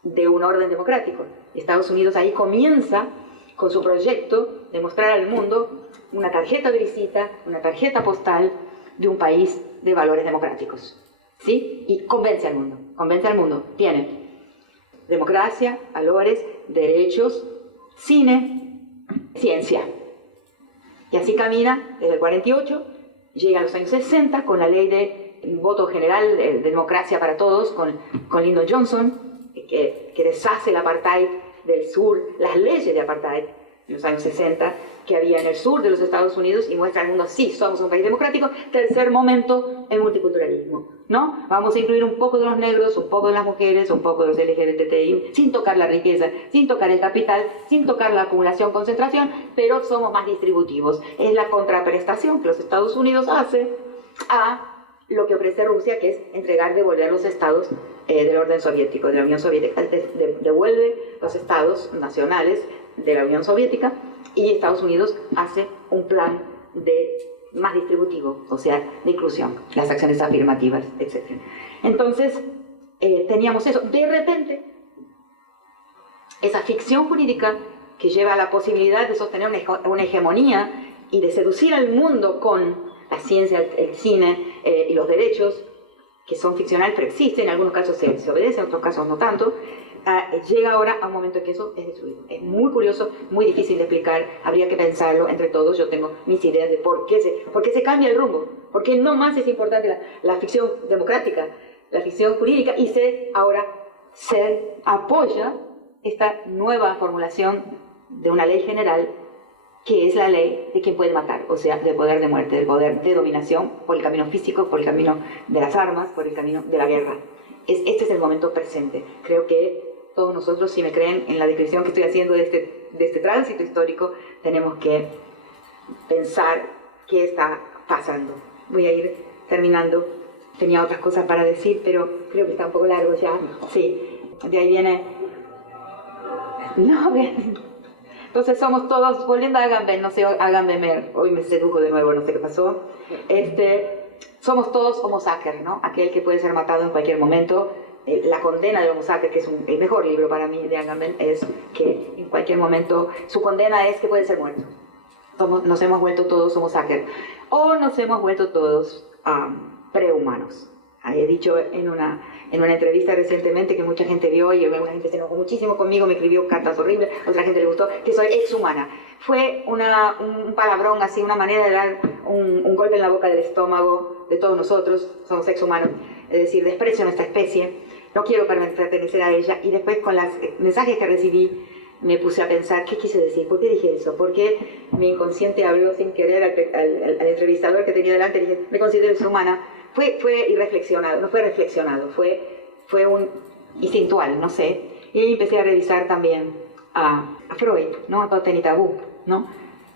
de un orden democrático. Estados Unidos ahí comienza con su proyecto de mostrar al mundo una tarjeta de visita, una tarjeta postal de un país de valores democráticos, ¿sí? Y convence al mundo, tiene democracia, valores, derechos, cine, ciencia. Y así camina desde el 48, llega a los años 60 con la ley de voto general, de democracia para todos, con Lyndon Johnson, que deshace el apartheid del sur, las leyes de apartheid en los años 60 que había en el sur de los Estados Unidos y muestra al mundo, sí, somos un país democrático. Tercer momento, el multiculturalismo, ¿no? Vamos a incluir un poco de los negros, un poco de las mujeres, un poco de los LGBTI, sin tocar la riqueza, sin tocar el capital, sin tocar la acumulación, concentración, pero somos más distributivos. Es la contraprestación que los Estados Unidos hace a lo que ofrece Rusia, que es devolver los estados del orden soviético, de la Unión Soviética. Devuelve los estados nacionales de la Unión Soviética y Estados Unidos hace un plan más distributivo, o sea, de inclusión, las acciones afirmativas, etc. Entonces, teníamos eso. De repente, esa ficción jurídica que lleva a la posibilidad de sostener una hegemonía y de seducir al mundo con la ciencia, el cine y los derechos, que son ficcionales pero existen, en algunos casos se obedecen, en otros casos no tanto, llega ahora a un momento en que eso es destruido. Es muy curioso, muy difícil de explicar, habría que pensarlo entre todos. Yo tengo mis ideas de por qué se cambia el rumbo, por qué no más es importante la ficción democrática, la ficción jurídica, y ahora se apoya esta nueva formulación de una ley general, que es la ley de quien puede matar, o sea, del poder de muerte, del poder de dominación, por el camino físico, por el camino de las armas, por el camino de la guerra. Este es el momento presente. Creo que todos nosotros, si me creen en la descripción que estoy haciendo de este tránsito histórico, tenemos que pensar qué está pasando. Voy a ir terminando. Tenía otras cosas para decir, pero creo que está un poco largo ya. Sí, de ahí viene... No, bien. Entonces somos todos, volviendo a Agamben, no sé, Agamben hoy me sedujo de nuevo, no sé qué pasó. Somos todos homo sacer, ¿no? Aquel que puede ser matado en cualquier momento. La condena del homo sacer, que es el mejor libro para mí de Agamben, es que en cualquier momento su condena es que puede ser muerto. Nos hemos vuelto todos homo sacer, o nos hemos vuelto todos prehumanos. He dicho en una entrevista recientemente que mucha gente vio y alguna gente se enojó muchísimo conmigo, me escribió cartas horribles, otra gente le gustó, que soy exhumana. Fue un palabrón, así, una manera de dar un golpe en la boca del estómago de todos nosotros, somos exhumanos, es decir, desprecio a nuestra especie, no quiero pertenecer a ella. Y después, con los mensajes que recibí, me puse a pensar, ¿qué quise decir? ¿Por qué dije eso? ¿Por qué mi inconsciente habló sin querer al entrevistador que tenía delante? Le dije, me considero exhumana. Fue irreflexionado, no fue reflexionado, fue un instintual, no sé. Y ahí empecé a revisar también a Freud, ¿no? A Totem y Tabú, ¿no?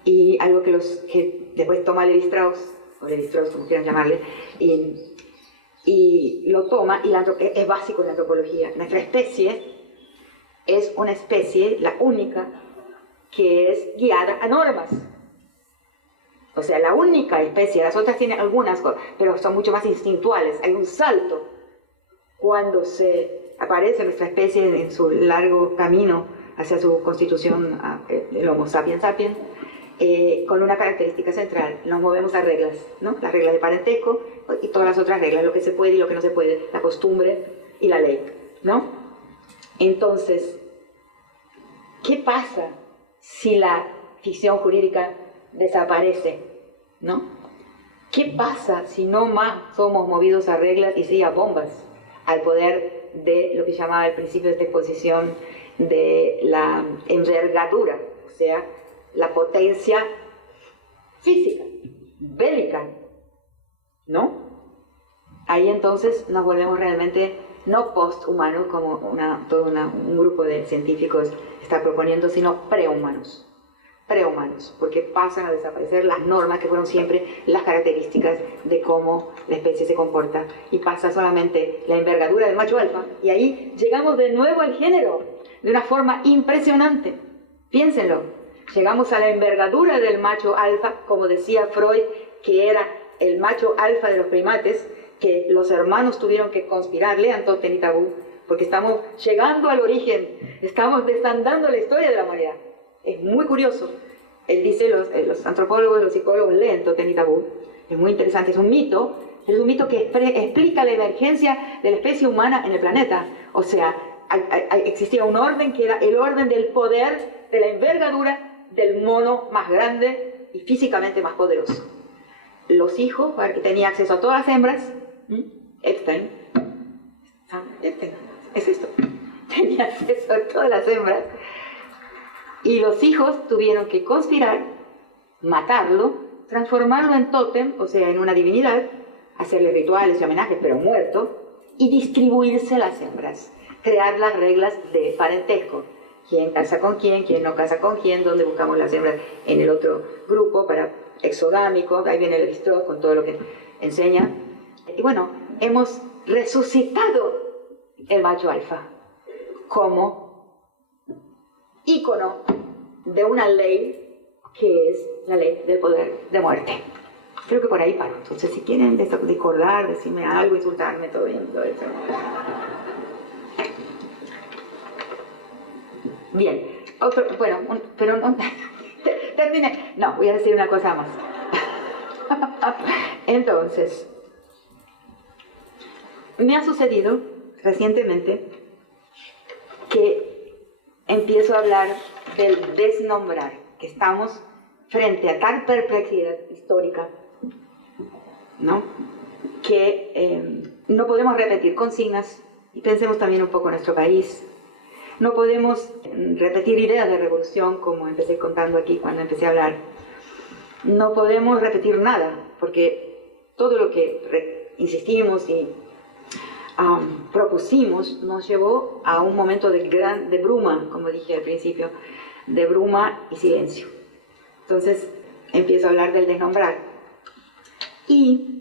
Y algo que después toma Levi Strauss, o Levi Strauss, como quieran llamarle, y y lo toma, y es básico en la antropología. Nuestra especie es una especie, la única, que es guiada a normas. O sea, la única especie, las otras tienen algunas cosas, pero son mucho más instintuales. Hay un salto cuando se aparece nuestra especie en su largo camino hacia su constitución, el Homo sapiens sapiens, con una característica central: nos movemos a reglas, ¿no? Las reglas de parentesco y todas las otras reglas, lo que se puede y lo que no se puede, la costumbre y la ley, ¿no? Entonces, ¿qué pasa si la ficción jurídica desaparece, ¿no? ¿Qué pasa si no más somos movidos a reglas y sí a bombas, al poder de lo que llamaba el principio de esta exposición de la envergadura, o sea, la potencia física, bélica, ¿no? Ahí entonces nos volvemos realmente no posthumanos, como un grupo de científicos está proponiendo, sino prehumanos, porque pasan a desaparecer las normas que fueron siempre las características de cómo la especie se comporta, y pasa solamente la envergadura del macho alfa, y ahí llegamos de nuevo al género, de una forma impresionante. Piénsenlo. Llegamos a la envergadura del macho alfa, como decía Freud, que era el macho alfa de los primates, que los hermanos tuvieron que conspirar. Lean Totem y Tabú, porque estamos llegando al origen, estamos desandando la historia de la humanidad. Es muy curioso. Él dice, los antropólogos, los psicólogos leen Totem y Tabú. Es muy interesante, es un mito que explica la emergencia de la especie humana en el planeta. O sea, existía un orden que era el orden del poder, de la envergadura del mono más grande y físicamente más poderoso. Los hijos, que tenía acceso a todas las hembras, Epstein, es esto, tenía acceso a todas las hembras, y los hijos tuvieron que conspirar, matarlo, transformarlo en tótem, o sea, en una divinidad, hacerle rituales y homenajes, pero muerto, y distribuirse las hembras, crear las reglas de parentesco. Quién casa con quién no casa con quién, dónde buscamos las hembras en el otro grupo para exogámico. Ahí viene el Strauss con todo lo que enseña. Y bueno, hemos resucitado el macho alfa como ícono de una ley que es la ley del poder de muerte. Creo que por ahí paro. Entonces, si quieren discordar, decirme algo, insultarme, todo bien, todo eso. Bien, pero no, terminé. No, voy a decir una cosa más. Entonces, me ha sucedido recientemente que empiezo a hablar del desnombrar, que estamos frente a tal perplejidad histórica, ¿no? Que no podemos repetir consignas, y pensemos también un poco en nuestro país. No podemos repetir ideas de revolución, como empecé contando aquí cuando empecé a hablar. No podemos repetir nada, porque todo lo que insistimos y propusimos nos llevó a un momento de bruma, como dije al principio, de bruma y silencio. Entonces empiezo a hablar del desnombrar. Y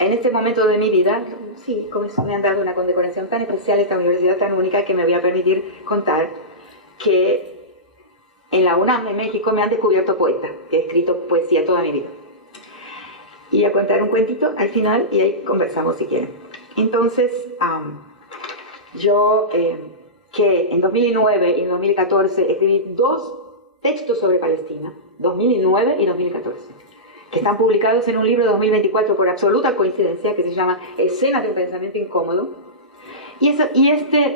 en este momento de mi vida, sí, como eso me han dado una condecoración tan especial, esta universidad tan única, que me voy a permitir contar que en la UNAM de México me han descubierto poeta, que he escrito poesía toda mi vida. Y voy a contar un cuentito al final y ahí conversamos si quieren. Entonces, yo que en 2009 y 2014 escribí 2 textos sobre Palestina, 2009 y 2014. Que están publicados en un libro de 2024 por absoluta coincidencia, que se llama Escenas de un pensamiento incómodo. Y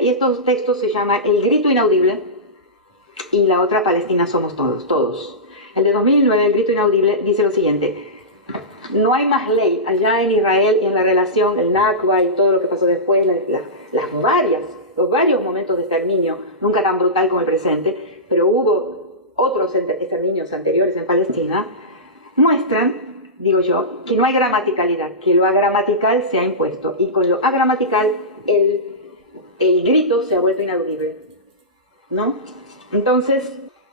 estos textos se llaman El grito inaudible y la otra, Palestina somos todos. El de 2009, El grito inaudible, dice lo siguiente: no hay más ley allá en Israel y en la relación, el Nakba y todo lo que pasó después, los varios momentos de exterminio, nunca tan brutal como el presente, pero hubo otros exterminios anteriores en Palestina, muestran, digo yo, que no hay gramaticalidad, que lo agramatical se ha impuesto, y con lo agramatical el grito se ha vuelto inaudible, ¿no? Entonces,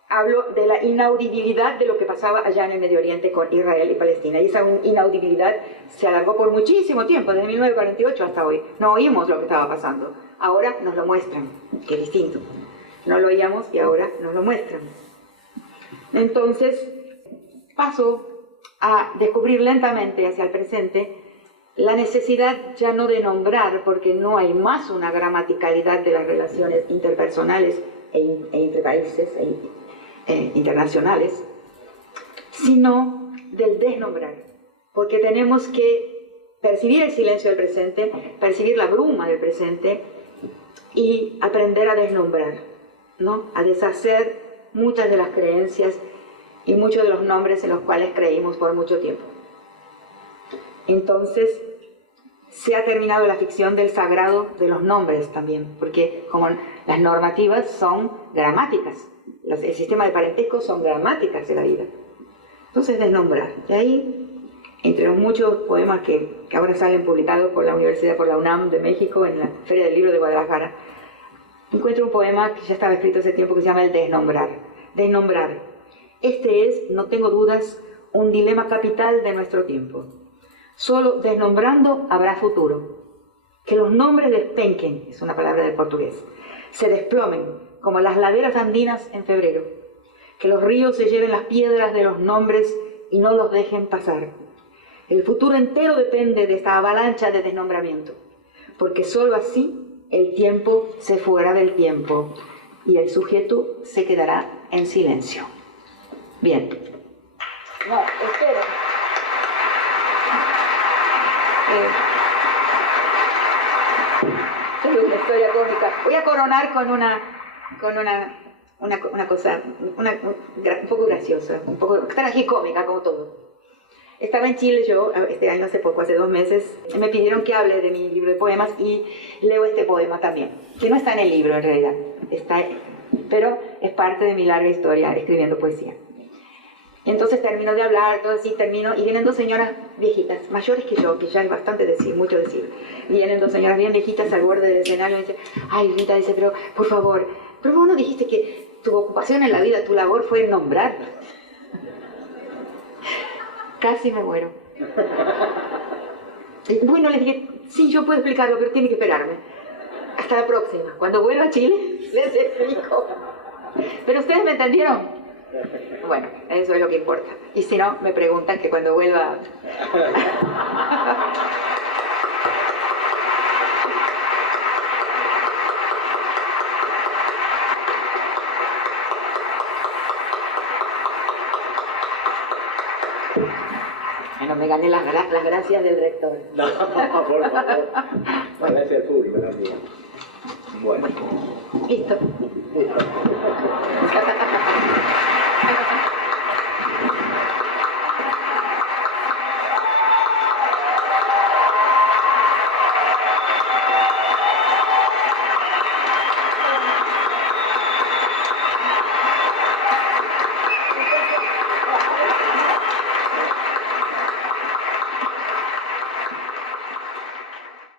hablo de la inaudibilidad de lo que pasaba allá en el Medio Oriente con Israel y Palestina. Y esa inaudibilidad se alargó por muchísimo tiempo, desde 1948 hasta hoy. No oímos lo que estaba pasando. Ahora nos lo muestran, que es distinto. No lo oíamos y ahora nos lo muestran. Entonces, paso a descubrir lentamente hacia el presente la necesidad ya no de nombrar, porque no hay más una gramaticalidad de las relaciones interpersonales e entre países internacionales, sino del desnombrar, porque tenemos que percibir el silencio del presente, percibir la bruma del presente y aprender a desnombrar, ¿no? A deshacer muchas de las creencias y muchos de los nombres en los cuales creímos por mucho tiempo. Entonces, se ha terminado la ficción del sagrado de los nombres también, porque como las normativas son gramáticas, el sistema de parentesco son gramáticas de la vida. Entonces, desnombrar. De ahí, entre los muchos poemas que ahora salen publicados por la Universidad, por la UNAM de México, en la Feria del Libro de Guadalajara, encuentro un poema que ya estaba escrito hace tiempo que se llama El Desnombrar. Desnombrar. Este es, no tengo dudas, un dilema capital de nuestro tiempo. Solo desnombrando habrá futuro. Que los nombres despenquen, es una palabra del portugués, se desplomen como las laderas andinas en febrero. Que los ríos se lleven las piedras de los nombres y no los dejen pasar. El futuro entero depende de esta avalancha de desnombramiento, porque solo así el tiempo se fuera del tiempo y el sujeto se quedará en silencio. Bien. No, esperen. Es una historia cómica. Voy a coronar con una cosa un poco graciosa, un poco tragicómica como todo. Estaba en Chile yo, este año hace poco, hace 2 meses, me pidieron que hable de mi libro de poemas y leo este poema también, que no está en el libro en realidad, pero es parte de mi larga historia escribiendo poesía. Y entonces termino de hablar, todo así, termino, y vienen 2 señoras viejitas, mayores que yo, que ya es bastante decir, mucho decir. Vienen 2 señoras bien viejitas al borde del escenario y dicen, ay Rita, dice, pero por favor, pero vos no dijiste que tu ocupación en la vida, tu labor fue nombrar. Casi me muero. Y bueno, les dije, sí, yo puedo explicarlo, pero tiene que esperarme. Hasta la próxima. Cuando vuelva a Chile, les explico. ¿Pero ustedes me entendieron? Bueno, eso es lo que importa. Y si no, me preguntan que cuando vuelva... Bueno, me gané las gracias del rector. No, por favor. Gracias al público también. Bueno. Listo. Listo.